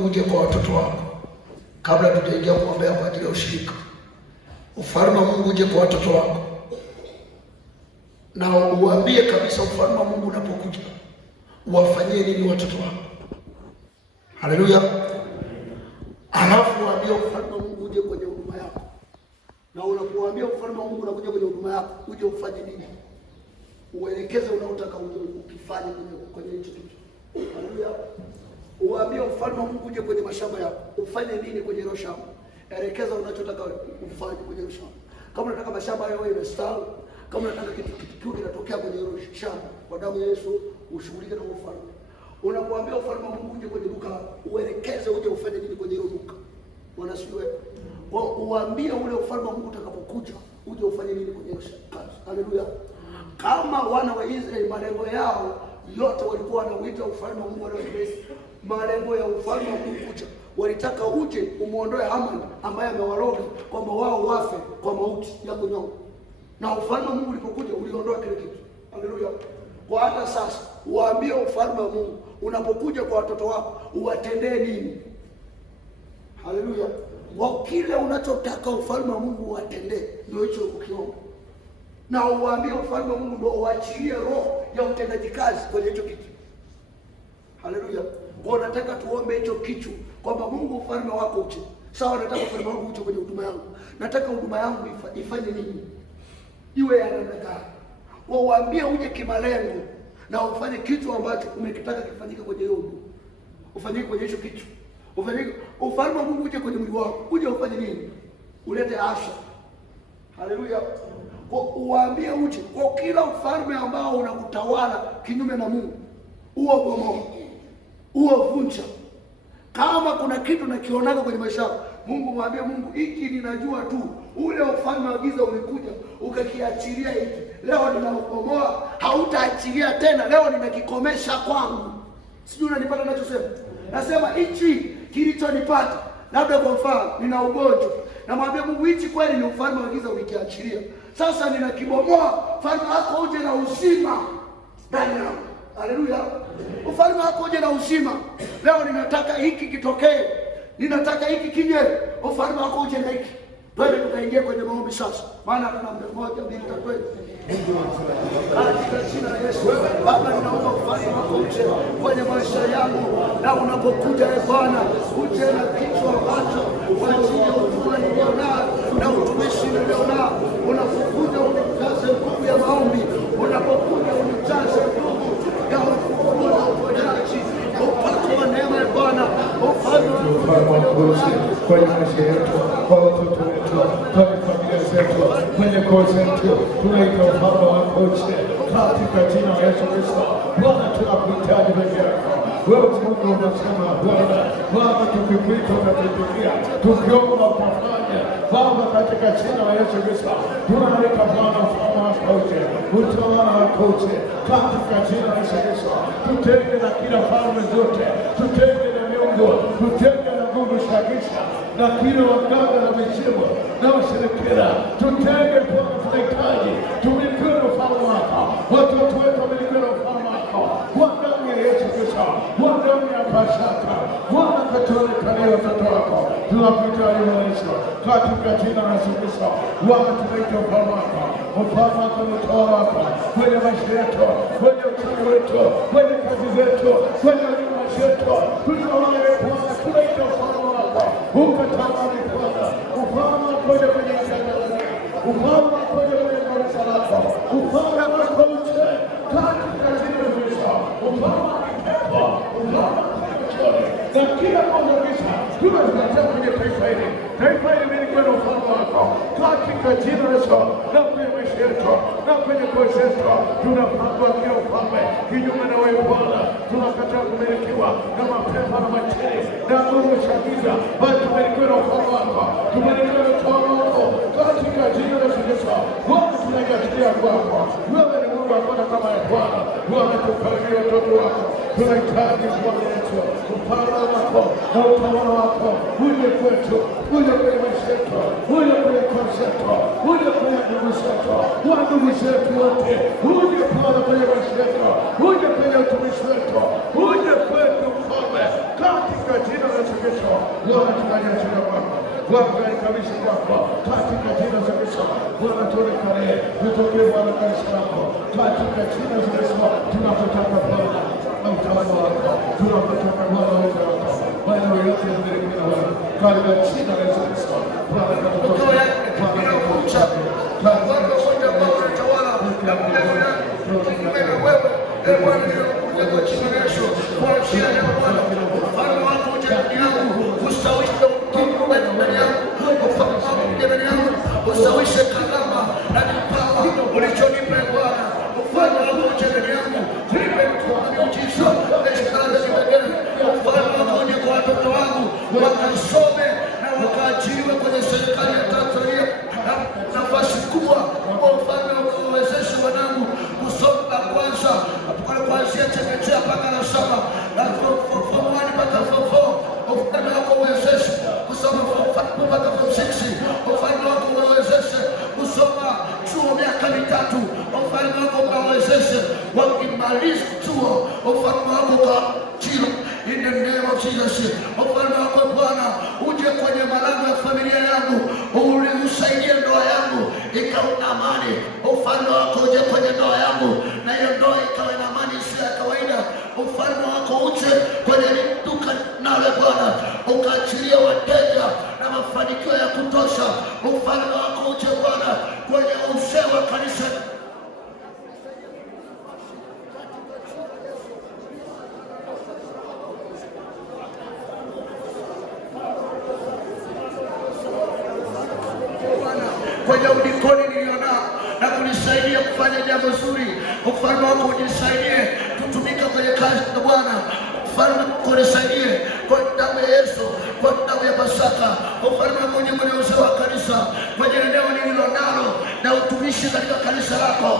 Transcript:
Mungu uje kwa watoto wako. Kabla tujaingia kuombea kwa ajili ya ushirika, ufalme wa Mungu uje kwa watoto wako, na uambie kabisa ufalme wa Mungu unapokuja uwafanyie nini watoto wako. Haleluya. Alafu waambie ufalme wa Mungu uje kwenye huduma yako, na unapoambia ufalme wa Mungu unakuja kwenye huduma yako, uje ufanye nini, uelekeze unaotaka ukifanye kwenye hicho kitu. Haleluya. Uambie ufalme wa Mungu uje kwenye mashamba yako, ufanye nini kwenye hilo shamba, elekeza unachotaka ufanye kwenye hilo shamba. Kama unataka mashamba hayo yawe imestawi, kama unataka kitu kinatokea kwenye hilo shamba, kwa damu ya Yesu ushughulike na ufalme. Unapoambia ufalme wa Mungu uje kwenye duka, uelekeze uje ufanye nini kwenye hilo duka. Bwana asifiwe. Kwa uambie ule ufalme wa Mungu utakapokuja uje ufanye nini kwenye hiyo kazi. Haleluya. Kama wana wa Israeli malengo yao yote walikuwa wanauita ufalme wa Mungu wa Israeli, malengo ya ufalme wa Mungu kuja, walitaka uje umuondoe Haman ambaye amewaroga kwamba wao wafe kwa mauti ya kunyonga. Na ufalme wa Mungu ulipokuja uliondoa kile kitu. Haleluya. Kwa hata sasa waambie ufalme wa Mungu unapokuja kwa watoto wako uwatendee nini. Haleluya. Kwa kile unachotaka ufalme wa Mungu uwatendee, ndio hicho ukiomba. Na uwaambie ufalme wa Mungu ndio uachilie roho ya utendaji kazi kwenye hicho kitu. Haleluya. Kwa nataka tuombe hicho kitu kwamba Mungu ufalme wako uje. Sawa, nataka ufalme wangu uje kwenye huduma yangu. Nataka huduma yangu ifanye nini? Iwe ya namna gani? Waambie uje kimalengo na ufanye kitu ambacho umekitaka kifanyike kwenye hiyo huduma. Ufanyike kwenye hicho kitu. Ufanyike ufalme wa Mungu uje kwenye mwili wako. Uje ufanye nini? Ulete afya. Haleluya. Kwa uambie uje kwa kila ufalme ambao unakutawala kinyume na Mungu. Uo bomoa. Uo vunja. Kama kuna kitu nakionaga kwenye maisha yako, Mungu mwambie Mungu, hiki ninajua tu ule ufalme wa giza ulikuja ukakiachilia hiki. Leo ninaukomoa, hautaachilia tena. Leo ninakikomesha kwangu. Sijui unanipata ninachosema? Nasema hichi kilichonipata, labda kwa mfano nina ugonjwa, namwambia Mungu hichi kweli ni ufalme wa giza ulikiachilia. Sasa ninakibomoa, ufalme wako uje na uzima ndani yangu. Haleluya. Ufalme wako uje na uzima. Leo ninataka hiki kitokee. Ninataka hiki kije. Ufalme wako uje na hiki. Twende tukaingia kwenye maombi sasa. Maana tuna muda mmoja mbili tatu. Katika jina la Yesu. Baba, ninaomba ufalme wako uje kwenye maisha yangu, na unapokuja Bwana uje na kitu ambacho kwa ajili ya huduma nilionao na utumishi nilionao. Unapokuja unijaze nguvu ya maombi. Unapokuja unijaze nguvu ya ufufuo na uponyaji. Upako wa neema ya Bwana ufalme kwenye maisha yetu, kwa watoto wetu, kwenye familia zetu, kwenye koo zetu. Tunaita ufalme wako uje katika jina la Yesu Kristo. Bwana, tunakuhitaji peke yako. Wewe Mungu unasema Bwana, tukikuita utatuitikia, tukiomba utafanya. Baba, katika jina la Yesu Kristo tunaalika Bwana ufalme wako uje, utawala wako uje katika jina la Yesu Kristo. Tutenge na kila falme zote, tutenge na miungu, tutenge na nguvu za giza na kila waganga na mizimu na ushirikina. Tutenge Bwana, tunahitaji tumilikiwe na ufalme wako. Watoto wetu wamilikiwe na ufalme wako. Kwa damu ya Yesu Kristo, kwa damu ya Pasaka, Bwana katuonekanie watoto wako. Tunakuhitaji Yesu katika jina la Yesu Kristo. Bwana, tunaita ufalme wako. Ufalme wako ni utawala wako kwenye maisha yetu, kwenye uchumi wetu, kwenye kazi zetu, kwenye huduma zetu. Tunaomba Bwana, tunaita ufalme wako ukatawale Bwana. Ufalme wako uje kwenye ajenda zetu. Ufalme wako uje kwenye kanisa lako. Ufalme wako uje katika jina la Yesu. Ufalme wako na kila moja kisa tunazungumzia kwenye taifa hili. Taifa hili limekuwa na ufalme wako katika jina la Yesu, na kwenye maisha yetu na kwenye koo zetu. Tunapangwa kila ufalme kinyume na wewe Bwana. Tunakataa kumilikiwa na mapepo na majini na nguvu za giza, bali tumilikiwe na ufalme wako, tumilikiwe na utawala wako katika jina la Yesu. Bwana, tunajisikia kwako. Wewe ni Mungu hakuna kama ya Bwana. Bwana, tukaribie watoto wako. Tunahitaji Bwana Yesu ufalme wako na utawala wako uje kwetu, uje kwenye maisha yetu, uje kwenye koo zetu, uje kwenye ndugu zetu, kwa ndugu zetu wote, uje Bwana kwenye maisha yetu, uje kwenye utumishi wetu, uje kwetu Mfalme, katika jina la Yesu. Kristo. Bwana tunajiachilia kwako, Bwana tunaikabidhi kwako katika jina la Yesu. Bwana tuonekane, tutokee Bwana kanisa lako katika jina la Yesu. Tunapotaka Bwana utawala wako, tunapotaka Bwana uwezo wako, maeneo yote yamerekebishwa Bwana katika jina la Yesu. Bwana tunakutoa Bwana kucha Bwana wote ambao wanatawala na kuleta kinyume na wewe, Bwana ninakuja kwa jina la Yesu, kwa jina la Bwana ufalme wako uje ndani yangu, usawishe ukimu ndani yangu, ufalme wako uje ndani yangu, usawishe karama na kipawa ulichonipa Bwana, ufalme wako uje ndani yangu, nipe miujiza na ishara za kipekee, ufalme wako uje kwa watoto wangu wakasome na wakaajiriwe kwenye serikali ya Tanzania nafasi kubwa, kwa ufalme ukawezeshe wanangu kusoma kwanza kuanzia chekechea mpaka la 7 na form 1 mpaka form 4. Ufalme wako uwezeshe kusoma mpaka form 6. Ufalme wako uwezeshe kusoma chuo miaka 3. Ufalme wako uwezeshe wakimaliza chuo, ufalme wako ukajiri in the name of Jesus. Ufalme wako Bwana uje kwenye malango ya familia yangu, usaidie ndoa yangu ikawa na amani. Ufalme wako uje kwenye ndoa yangu na hiyo ndoa ikawa na amani isiyo ya kawaida. Ufalme wako uje kwenye duka nalo Bwana, ukaachilia wateja na mafanikio ya kutosha. Ufalme wako uje Bwana kwenye uzee wa kanisa. Kwenye udikoni nilionao na kunisaidia kufanya jambo zuri. Ufalme wako unisaidie kutumika kwenye kazi ya Bwana. Ufalme wako unisaidie kwa damu ya Yesu, kwa damu ya Pasaka. Ufalme wako uje kwenye uzee wa kanisa, kwenye eneo nililonalo na utumishi katika kanisa lako.